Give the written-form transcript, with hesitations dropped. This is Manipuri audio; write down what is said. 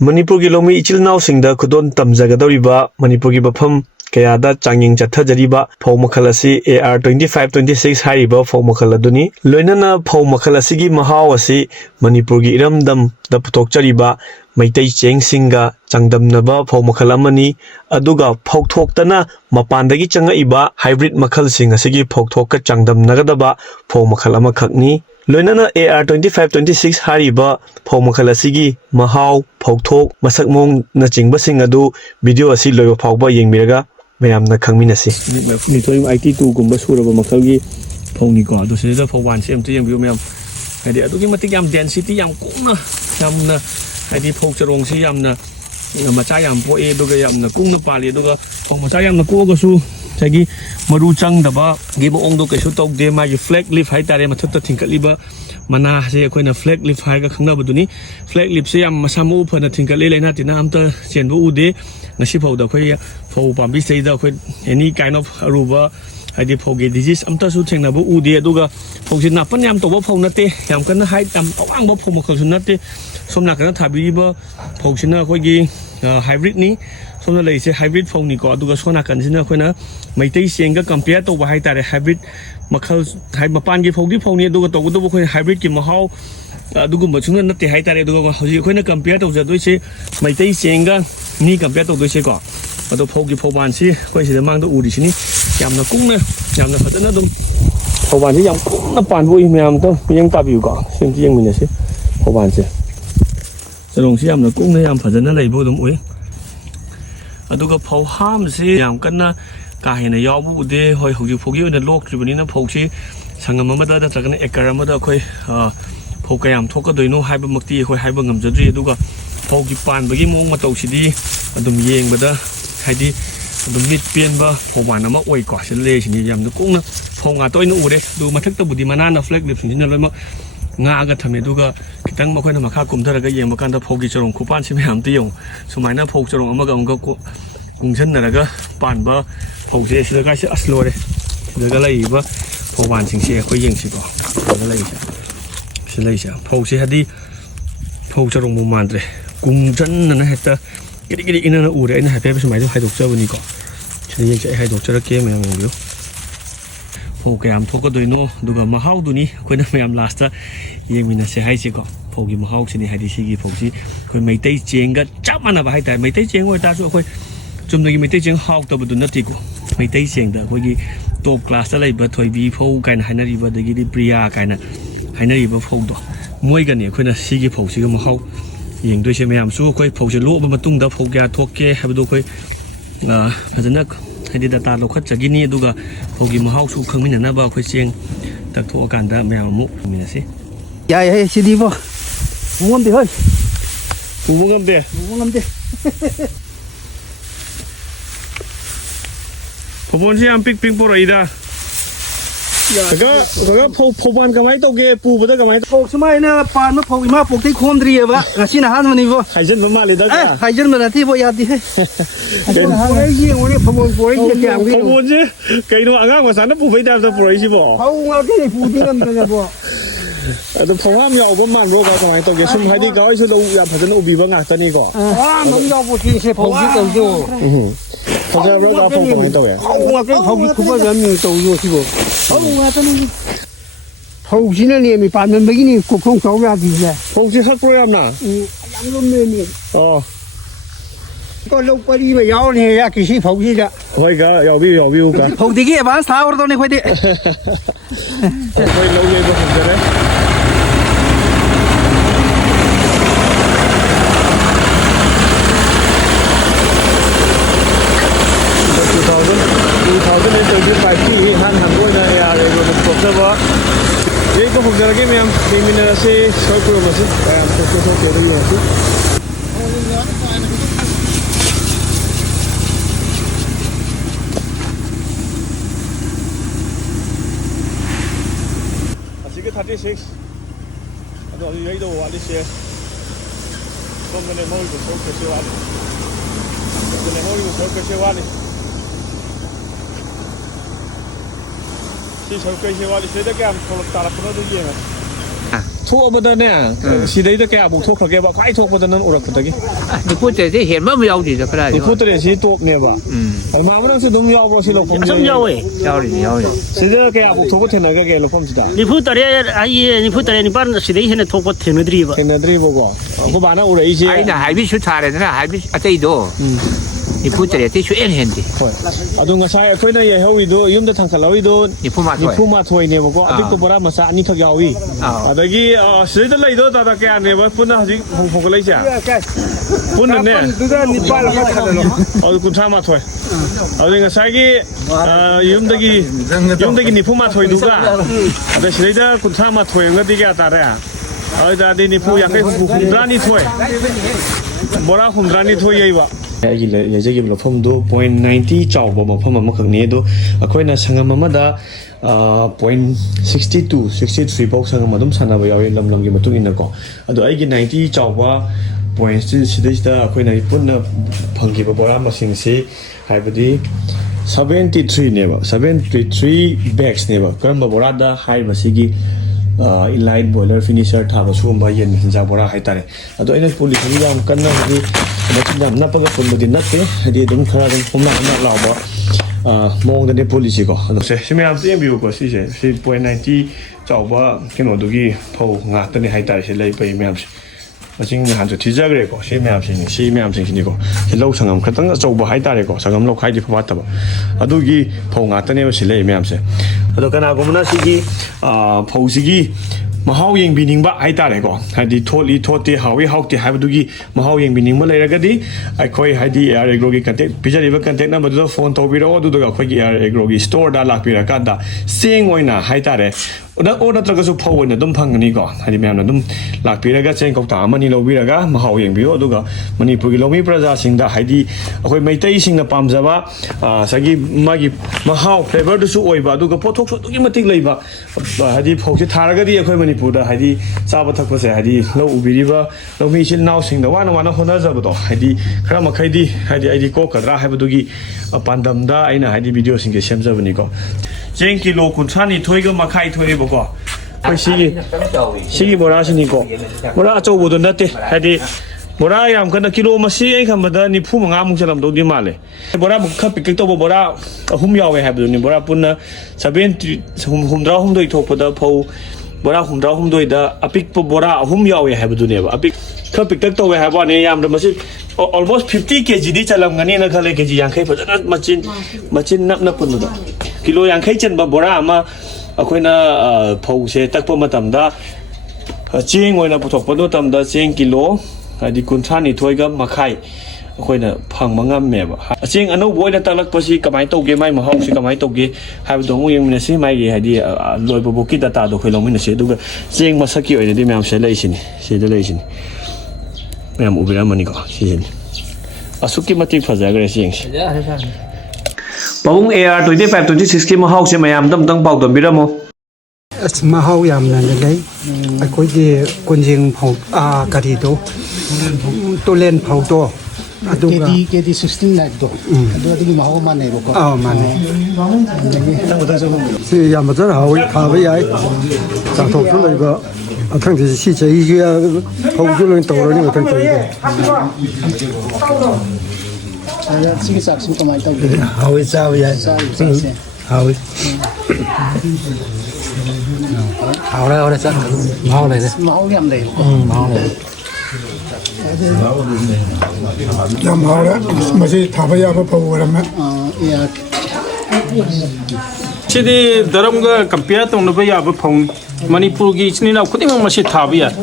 Manipur ki lomi ichil naw singda khudon tamjagadoriba Manipur ki bafam kayada changying chathajariba phau makhal asi AR 2526 hariba phau makhal aduni loinana phau makhal asigi mahaw asi Manipur gi iramdam da puthokchariba maitai cheng singa changdamnaba phau makhal amani aduga phaukthoktana mapandagi changaiba hybrid makhal sing asigi phaukthoka changdamnagadaba phau makhal amakhakni loinana AR 2526 hariba phau makhal asigi mahaw phauthok masakmong na chingba sing adu video asi loiba phauba yengmiraga mayamna khangminasi ni toy IT2 gumba suraba makhalgi phongni ko adu sida phau wan sem te yengbiu mayam hadi adu ki matik yam density yam kungna yamna hadi phau charong si yamna macha yam po e duga yamna kungna pali duga phau macha yamna ko ga su sagi maru chang daba gi bo ong do kaisu tok de ma gi flag leaf hai tare mathutta thingkaliba mana se koina flag leaf hai ga khangna baduni flag leaf se yam masamu phana thingkali leina tina amta chenbu ude ngasi phau da khoi phau pambi sei da khoi any kind of aruba hadi phau ge disease amta su thengna bu ude aduga phau sin na pan yam to ba phau nate yam kana hai tam awang ba phau makhal sun nate somna kana thabi ba phau sina khoi gi hybrid ni somna lei se hybrid phau ni ko aduga sona kan sina khoina maitai senga compare to ba hai tare hybrid makhal hai mapan gi phau di phau ni aduga to gu do khoi hybrid ki mahaw adugumba chungna nate hai tare aduga hoji khoina compare to ja doi se maitai senga ni compare to doi se ko ado phau gi phau ban si khoi se mang do uri sini yamna kungna yamna phadana dum phau ban si yam kungna pan boi myam to yeng ta biu ko sem ji yeng min se phau ban se sarong si yamna kungna yam phadana lei bo dum ui aduga phau ham se yam kanna ka hena yawu de hoi hoji phogi na lok tribuni na phau si sangam amada da chakana ekar amada khoi phau kayam thoka doino haiba makti khoi haiba ngamjadri aduga phau gi pan bagi mong matau sidi adum yeng bada haidi adum mit pen ba phau ban ama oi ko se le sini yam du kungna phau nga toina ure du mathak ta budi manana flag lip sini na loima nga aga thame duga kitang makhoi na makha kumdara ga yeng makanda phau gi charong khupan si myam ti yong sumaina phau charong ama ga ong ga kungsan naraga pan ba phau se sida ga se aslore daga lai ba phau ban sing se khoi yeng si ko daga lai se lai sa phau se hadi phau charong mu mandre kungsan na heta gidi gidi ina na ure ina hape ba sumai do hai dok chabani ko se yeng se hai dok chara ke me ngong biu phau kayam thoka doino duga mahaw duni koina mayam last yeng mina se hai si ko phau gi mahaw sini hadi sigi phau si koi maitai chenga chamana ba hai tai maitai cheng oi ta su koi chumnagi maitai cheng haw ta budu nati ko maitai cheng da koi gi top class ta lai ba thoi bi phau kaina hainari ba dagi di priya kaina hainari ba phau do moi ga ne koina sigi phau si ga mahaw yeng doi se mayam su koi phau se lo ba matung da phau kya thokke habdu koi fajana hadi data lo khat chagini duga phau gi mahaw su khangmina na ba koi cheng tak tho kan da mayam mu mina se ya ya sidi bo ngom de hoi ngom de phobon si am pik por ida ga phoban kamai to ge pu bada kamai phau sumai na pan ma phau ima pok tai khom dri ba ngasi na han mani bo haijen ma le da ga haijen ma ti bo ya di he poi ji ngore phau poi ji kyang gi phobon ji kai no anga ma san pu bai da da por ji bo phau nga ki pu ti ngam ga bo ado phawam yaw ba man ro ga kamai to ge sum hai di ga su lo ya phajan ubi ba ngak ta ni ko nong yaw pu ti se phau ji to jo phaja ro ga phau kamai to ya phau nga ki phau ji khu ba ga mi to jo si bo phau nga ta ni phau ji na ni mi pan men ba gi ni ku khong chau ya di ya phau ji hak pro yam na yam lo me ni có lâu qua đi mà gió này ra kỳ sĩ phụ gì đó thôi cả giàu cả phụ thì kia bán sao rồi này quay đi thôi lâu vậy có phụ đấy 2025 ที่ท่านทำด้วยในอะไรก็ผมบอกเลยว่าये को हम जरा के में हम मिनरल से सौ करोड़ बस हम तो के रही है así que 36 अदो ये तो वाली से तो मैंने मोल को सौ के से वाली मैंने मोल को सौ के से वाली 시 저렇게 세와리 세대게 한 걸로 따라 끊어도 이해는 ꯊꯣꯛꯑꯕꯗꯅꯦ ꯁꯤꯗꯩꯗ ꯀꯌꯥꯐꯧ ꯊꯣꯛꯈ꯭ꯔꯒꯦꯕ ꯈ꯭ꯋꯥꯏ ꯊꯣꯛꯄꯗ ꯅꯪ ꯎꯔꯛꯄꯗꯒꯤ ꯅꯤꯐꯨ ꯇꯔꯦꯠꯇꯤ ꯍꯦꯟꯕ ꯑꯃ ꯌꯥꯎꯗꯦꯗ ꯀꯗꯥꯏꯗ 94ꯁꯤ ꯇꯣꯞꯅꯦꯕ ꯃꯥꯃ ꯅꯪꯁꯨ ꯑꯗꯨꯝ ꯌꯥꯎꯕ꯭ꯔꯣ ꯁꯤ ꯂꯧꯐꯝꯁꯦ ꯁꯨꯝ ꯌꯥꯎꯋꯦ ꯌꯥꯎꯔꯤ ꯁꯤꯗ ꯀꯌꯥꯐꯧ ꯊꯣꯛꯄ ꯊꯦꯡꯅꯒ꯭ꯔꯒꯦ ꯂꯧꯐꯝꯁꯤꯗ 94 ꯑꯩ 94 ꯅꯤꯄꯥꯟ ꯁꯤꯗꯩ ꯍꯦꯟꯅ ꯊꯣꯛꯄ ꯊꯦꯡꯅꯗ꯭ꯔꯤꯕ ꯊꯦꯡꯅꯗ꯭ꯔꯤꯕꯀꯣ ꯑꯩꯈꯣꯏ ꯕꯥꯅ ꯎꯔꯛꯏꯁꯦ ꯑꯩꯅ ꯍꯥꯏꯕꯤꯁꯨ ꯊꯥꯔꯦꯗꯅ ꯍꯥꯏꯕꯤ ꯑꯇꯩꯗꯣ ꯅꯤꯐꯨ ꯇꯔꯦꯠꯇꯤ ꯁꯨꯛꯍꯦꯟ ꯍꯦꯟꯗꯦ ꯍꯣꯏ ꯑꯗꯣ ꯉꯁꯥꯏ ꯑꯩꯈꯣꯏꯅ ꯌꯩꯍꯧꯔꯤꯗꯣ ꯌꯨꯝꯗ ꯊꯥꯡꯀꯠꯍꯧꯔꯤꯗꯣ 94 94ꯅꯦꯕꯀꯣ ꯑꯄꯤꯛꯄ ꯕꯣꯔꯥ ꯃꯆꯥ ꯑꯅꯤꯈꯛ ꯌꯥꯎꯏ ꯑꯗꯒꯤ ꯁꯤꯗꯩꯗ ꯂꯩꯗꯣ ꯇꯥꯇꯥ ꯀꯌꯥꯅꯦꯕ ꯄꯨꯟꯅ ꯍꯧꯖꯤꯛ ꯍꯣꯡꯒꯠꯂꯛꯏꯁꯦ ꯄꯨꯟꯅꯅꯦ ꯑꯗꯨꯗ ꯅꯤꯄꯥꯜ ꯑꯃ ꯊꯥꯗꯔꯣ ꯑꯗꯨ 92 ꯑꯗꯨꯗꯤ ꯉꯁꯥꯏꯒꯤ ꯌꯨꯝꯗꯒꯤ 94ꯗꯨꯒ ꯑꯗ ꯁꯤꯗꯩꯗ 92 ꯑꯃꯒꯗꯤ ꯀꯌా ꯇꯥꯔꯦ ꯑꯗꯨꯗꯤ 92 ꯕꯣꯔꯥ 92 ꯌꯩꯕ ꯑꯩꯒꯤ ꯂꯩꯖꯈꯤꯕ ꯃꯐꯝꯗꯨ ꯄꯣꯏꯟ 90 ꯆꯥꯎꯕ ꯃꯐꯝ ꯑꯃꯈꯛꯅꯤ ꯑꯗꯣ ꯑꯩꯈꯣꯏꯅ ꯁꯪꯉꯝ ꯑꯃꯗ ꯄꯣꯏꯟ 62 63 ꯐꯥꯎ ꯁꯪꯉꯝ ꯑꯗꯨꯝ ꯁꯥꯟꯅꯕ ꯌꯥꯎꯋꯤ ꯂꯝ ꯂꯝꯒꯤ ꯃꯇꯨꯡ ꯏꯟꯅꯀꯣ ꯑꯗꯣ ꯑꯩꯒꯤ 90 ꯆꯥꯎꯕ ꯄꯣꯏꯟꯠꯁꯤ ꯁꯤꯗꯩꯁꯤꯗ ꯑꯩꯈꯣꯏꯅ ꯄꯨꯟꯅ ꯐꯪꯈꯤꯕ ꯕꯣꯔꯥ ꯃꯁꯤꯡꯁꯤ ꯍꯥꯏꯕꯗꯤ 73ꯅꯦꯕ 73 ꯕꯦꯛꯁꯅꯦꯕ ꯀꯔꯝꯕ ꯕꯣꯔꯥꯗ ꯍꯥꯏꯔꯤꯕꯁꯤꯒꯤ ꯏꯟꯂꯥꯏꯟ ꯕꯣꯏꯂꯔ ꯐꯤꯅꯤꯁꯔ ꯊꯥꯕ ꯁꯤꯒꯨꯝꯕ ꯌꯦꯟ ꯃꯆꯤꯟꯖꯥꯛ ꯕꯣꯔꯥ ꯍꯥꯏꯇꯥꯔꯦ ꯑꯗꯣ ꯑꯩꯅ ꯄꯨꯜꯂꯤꯁꯤꯗꯤ ꯌꯥꯝ ꯀꯟꯅ ꯍꯥꯏꯗꯤ ꯃꯆꯤꯟ ꯌꯥꯝ ꯅꯞꯄꯒ ꯄꯨꯟꯕꯗꯤ ꯅꯠꯇꯦ ꯍꯥꯏꯗꯤ ꯑꯗꯨꯝ ꯈꯔ ꯑꯗꯨꯝ ꯍꯨꯝꯅꯥꯛ ꯂꯥꯎꯕ ꯃꯑꯣꯡꯗꯅꯦ ꯄꯨꯜꯂꯤꯁꯤꯀꯣ ꯑꯗꯣ ꯁꯤ ꯃꯌꯥꯝꯁꯦ ꯌꯦꯡꯕꯤꯌꯨꯀꯣ ꯁꯤꯁꯦ ꯁꯤ ꯄꯣꯏꯟ 90 ꯆꯥꯎꯕ ꯀꯩꯅꯣꯗꯨꯒꯤ ꯐꯧ ꯉꯥꯛꯇꯅꯦ ꯍꯥꯏꯇꯥꯔꯦ ꯁꯤ ꯂꯩ ꯄꯩ ꯃꯌꯥꯝꯁꯦ ꯃꯁꯤꯡ ꯅꯍꯥꯟꯁꯨ ꯊꯤꯖꯈ꯭ꯔꯦꯀꯣ ꯁꯤ ꯃꯌꯥꯝꯁꯤꯡꯁꯤꯅꯤꯀꯣ ꯁꯤ ꯂꯧ ꯁꯪꯉꯝ ꯈꯤꯇꯪ ꯑꯆꯧꯕ ꯍꯥꯏꯇꯥꯔꯦꯀꯣ ꯁꯪꯉꯝ ꯂꯧꯈꯥꯏꯗꯤ ꯐꯠꯇꯕ ꯑꯗꯨꯒꯤ ꯐꯧ ꯉꯥꯛꯇꯅꯦꯕ ꯁꯤ ꯂꯩ ꯃꯌꯥꯝꯁꯦ ꯑꯗꯣ ꯀꯅꯥꯒꯨꯝꯕꯅ ꯁꯤꯒꯤ ꯐꯧꯁꯤꯒꯤ ꯃꯍꯥꯎ ꯌꯦꯡꯕꯤꯅꯤꯡꯕ ꯍꯥꯏꯇꯥꯔꯦꯀꯣ ꯍꯥꯏꯗꯤ ꯊꯣꯠꯂꯤ ꯊꯣꯠꯇꯦ ꯍꯥꯎꯏ ꯍꯥꯎꯇꯦ ꯍꯥꯏꯕꯗꯨꯒꯤ ꯃꯍꯥꯎ ꯌꯦꯡꯕꯤꯅꯤꯡꯕ ꯂꯩꯔꯒꯗꯤ ꯑꯩꯈꯣꯏ ꯍꯥꯏꯗꯤ ꯑꯦꯌꯥꯔ ꯑꯦꯒ꯭ꯔꯣꯒꯤ ꯄꯤꯖꯔꯤꯕ ꯀꯟꯇꯦꯛ ꯅꯝꯕꯔꯗꯨꯗ ꯐꯣꯟ ꯇꯧꯕꯤꯔꯛꯑꯣ ꯑꯗꯨꯒ ꯑꯩꯈꯣꯏꯒꯤ ꯑꯦꯌꯥꯔ ꯑꯦꯒ꯭ꯔꯣꯒꯤ ꯁ꯭ꯇꯣꯔꯗ ꯂꯥꯛꯄꯤꯔꯀꯥꯟꯗ ꯆꯦꯡ ꯑꯣꯏꯅ ꯍꯥꯏꯇꯥꯔꯦ ꯅꯠꯇ꯭ꯔꯒꯁꯨ ꯐꯧ ꯑꯣꯏꯅ ꯑꯗꯨꯝ ꯐꯪꯒꯅꯤꯀꯣ ꯍꯥꯏꯗꯤ ꯃꯌꯥꯝꯅ ꯑꯗꯨꯝ ꯂꯥꯛꯄꯤꯔꯒ ꯆꯦꯡ ꯀꯧꯇꯥ ꯑꯃꯅꯤ ꯂꯧꯕꯤꯔꯒ ꯃꯍꯥꯎ ꯌꯦꯡꯕꯤꯌꯨ ꯑꯗꯨꯒ ꯃꯅꯤꯄꯨꯔꯒꯤ ꯂꯧꯃꯤ ꯄ꯭ꯔꯖꯥꯁꯤꯡꯗ ꯍꯥꯏꯗꯤ ꯑꯩꯈꯣꯏ ꯃꯩꯇꯩꯁꯤꯡꯅ ꯄꯥꯝꯖꯕ ꯉꯁꯥꯏꯒꯤ ꯃꯥꯒꯤ ꯃꯍꯥꯎ ꯐ꯭ꯂꯦꯚꯔꯗꯨꯁꯨ ꯑꯣꯏꯕ ꯑꯗꯨꯒ ꯄꯣꯠꯊꯣꯛꯁꯨ ꯑꯗꯨꯛꯀꯤ ꯃꯇꯤꯛ ꯂꯩꯕ ꯍꯥꯏꯗꯤ ꯐꯧꯁꯦ ꯊꯥꯔꯒꯗꯤ ꯑꯩꯈꯣꯏ ꯃꯅꯤꯄꯨꯔꯗ ꯍꯥꯏꯗꯤ ꯆꯥꯕ ꯊꯛꯄꯁꯦ ꯍꯥꯏꯗꯤ ꯂꯧ ꯎꯕꯤꯔꯤꯕ ꯂꯧꯃꯤ ꯏꯆꯤꯜ ꯏꯅꯥꯎꯁꯤꯡꯗ ꯋꯥꯅ ꯍꯣꯠꯅꯖꯕꯗꯣ ꯍꯥꯏꯗꯤ ꯈꯔ ꯃꯈꯩꯗꯤ ꯍꯥꯏꯗꯤ ꯑꯩꯗꯤ ꯀꯣꯛꯀꯗ꯭ꯔꯥ ꯍꯥꯏꯕꯗꯨꯒꯤ ꯄꯥꯟꯗꯝꯗ ꯑꯩꯅ ꯍꯥꯏꯗꯤ ꯚꯤꯗꯤꯑꯣꯁꯤꯡꯁꯦ ꯁꯦꯝꯖꯕꯅꯤꯀꯣ ꯆꯦꯡ ꯀꯤꯂꯣ 92ꯒ ꯃꯈꯥꯏ ꯊꯣꯛꯑꯦꯕꯀꯣ ꯑꯩꯈꯣꯏ ꯁꯤꯒꯤ ꯕꯣꯔꯥꯁꯤꯅꯤꯀꯣ ꯕꯣꯔꯥ ꯑꯆꯧꯕꯗꯣ ꯅꯠꯇꯦ ꯍꯥꯏꯗꯤ ꯕꯣꯔꯥ ꯌꯥꯝꯀꯟꯅ ꯀꯤꯂꯣ ꯃꯁꯤ ꯑꯩ ꯈꯟꯕꯗ 95ꯃꯨꯛ ꯆꯠꯂꯝꯗꯧꯗꯤ ꯃꯥꯜꯂꯦ ꯕꯣꯔꯥ ꯈꯔ ꯄꯤꯛꯇꯛ ꯇꯧꯕ ꯕꯣꯔꯥ 3 ꯌꯥꯎꯋꯦꯍꯥꯏꯕꯗꯨꯅꯤ ꯕꯣꯔꯥ ꯄꯨꯟꯅ 78 ꯊꯣꯛꯄꯗ ꯐꯧ ꯕꯣꯔꯥ 78ꯗ ꯑꯄꯤꯛꯄ ꯕꯣꯔꯥ 3 ꯌꯥꯎꯋꯦ ꯍꯥꯏꯕꯗꯨꯅꯦꯕ ꯈꯔ ꯄꯤꯛꯇꯛ ꯇꯧꯋꯦ ꯍꯥꯏꯕ ꯋꯥꯅꯤ ꯌꯥꯝꯅ ꯃꯁꯤ ꯑꯣꯜꯃꯣꯁ 50 kgꯗꯤ ꯆꯠꯂꯝꯒꯅꯤꯅ ꯈꯜꯂꯦ ꯀꯦꯖꯤ 50 ꯐꯖꯅ ꯃꯆꯤꯟ ꯅꯞꯅ ꯄꯨꯟꯕꯗꯣ ꯀꯤꯂꯣ 50 ꯆꯟꯕ ꯕꯣꯔꯥ ꯑꯃ ꯑꯩꯈꯣꯏꯅ ꯐꯧꯁꯦ ꯇꯛꯄ ꯃꯇꯝꯗ ꯆꯦꯡ ꯑꯣꯏꯅ ꯄꯨꯊꯣꯛꯄ ꯃꯇꯝꯗ ꯆꯦꯡ ꯀꯤꯂꯣ ꯍꯥꯏꯗꯤ 92ꯒ ꯃꯈꯥꯏ ꯑꯩꯈꯣꯏꯅ ꯐꯪꯕ ꯉꯝꯃꯦꯕ ꯆꯦꯡ ꯑꯅꯧꯕ ꯑꯣꯏꯅ ꯇꯛꯂꯛꯄꯁꯤ ꯀꯃꯥꯏꯅ ꯇꯧꯒꯦ ꯃꯥꯏ ꯃꯍꯥꯎꯁꯤ ꯀꯃꯥꯏꯅ ꯇꯧꯒꯦ ꯍꯥꯏꯕꯗꯣ ꯑꯃꯨꯛ ꯌꯦꯡꯃꯤꯟꯅꯁꯤ ꯃꯥꯒꯤ ꯍꯥꯏꯗꯤ ꯂꯣꯏꯕꯕꯨꯛꯀꯤ ꯗꯇꯥꯗꯣ ꯑꯩꯈꯣꯏ ꯂꯧꯃꯤꯟꯅꯁꯤ ꯑꯗꯨꯒ ꯆꯦꯡ ꯃꯁꯛꯀꯤ ꯑꯣꯏꯅꯗꯤ ꯃꯌꯥꯝꯁꯦ ꯂꯩꯁꯤꯅꯤ ꯁꯤꯗ ꯂꯩꯁꯤꯅꯤ ꯃꯌꯥꯝ ꯎꯕꯤꯔꯝꯃꯅꯤꯀꯣ ꯁꯤꯁꯤꯅꯤ ꯑꯁꯨꯛꯀꯤ ꯃꯇꯤꯛ ꯐꯖꯈ꯭ꯔꯦ ꯆꯦꯡꯁꯦ ꯄꯥꯕꯨꯡ AR 25-26ꯀꯤ ꯃꯍꯥꯎꯁꯦ ꯃꯌꯥꯝꯗ ꯑꯝꯇꯪ ꯄꯥꯎꯗꯝꯕꯤꯔꯝꯃꯣ ꯑꯁ ꯃꯍꯥꯎ ꯌꯥꯝꯅ ꯂꯩ ꯑꯩꯈꯣꯏꯒꯤ ꯀꯣꯟꯖꯦꯡ ꯐꯧ ꯀꯔꯤꯗꯣ ꯇꯣꯂꯦꯟ ꯐꯧꯗꯣ ꯑꯗꯨꯒ KD 16 ꯂꯥꯏꯛꯇꯣ ꯑꯗꯨ ꯑꯗꯨꯒꯤ ꯃꯍꯥꯎ ꯃꯥꯟꯅꯩꯕꯀꯣ ꯃꯥꯟꯅꯩ ꯁꯤ ꯌꯥꯝ ꯐꯖꯅ ꯍꯥꯎꯏ ꯊꯥꯕ ꯌꯥꯏ ꯆꯥꯊꯣꯛꯁꯨ ꯂꯩꯕ ꯃꯊꯪꯗ ꯁꯤ ꯆꯍꯤꯒꯤ ꯐꯧꯁꯨ ꯂꯣꯏ ꯇꯧꯔꯅꯤ ꯃꯊꯪ ꯆꯍꯤꯗ ꯁꯤꯒꯤ ꯆꯥꯛꯁꯨ ꯀꯃꯥꯏꯅ ꯇꯧꯒꯦ ꯍꯥꯎꯏ ꯆꯥꯕ ꯌꯥꯏ ꯍꯥꯎꯏ ꯍꯥꯎꯔꯦ ꯆꯥꯛ ꯃꯍꯥꯎ ꯂꯩꯔꯦ ꯃꯍꯥꯎ ꯌꯥꯝ ꯂꯩꯕꯀꯣ ꯃꯍꯥꯎ ꯂꯩꯔꯦ ꯌꯥꯝ ꯍꯥꯎꯔꯦ ꯃꯁꯤ ꯊꯥꯕ ꯌꯥꯕ ꯐꯧ ꯑꯣꯏꯔꯝꯃꯦ ꯁꯤꯗꯤ ꯗꯔꯝꯒ ꯀꯝꯄꯤꯌꯔ ꯇꯧꯅꯕ ꯌꯥꯕ ꯐꯧ ꯃꯅꯤꯄꯨꯔꯒꯤ ꯏꯆꯤꯟ ꯏꯅꯥꯎ ꯈꯨꯗꯤꯡꯃꯛ ꯃꯁꯤ ꯊꯥꯕ ꯌꯥꯏ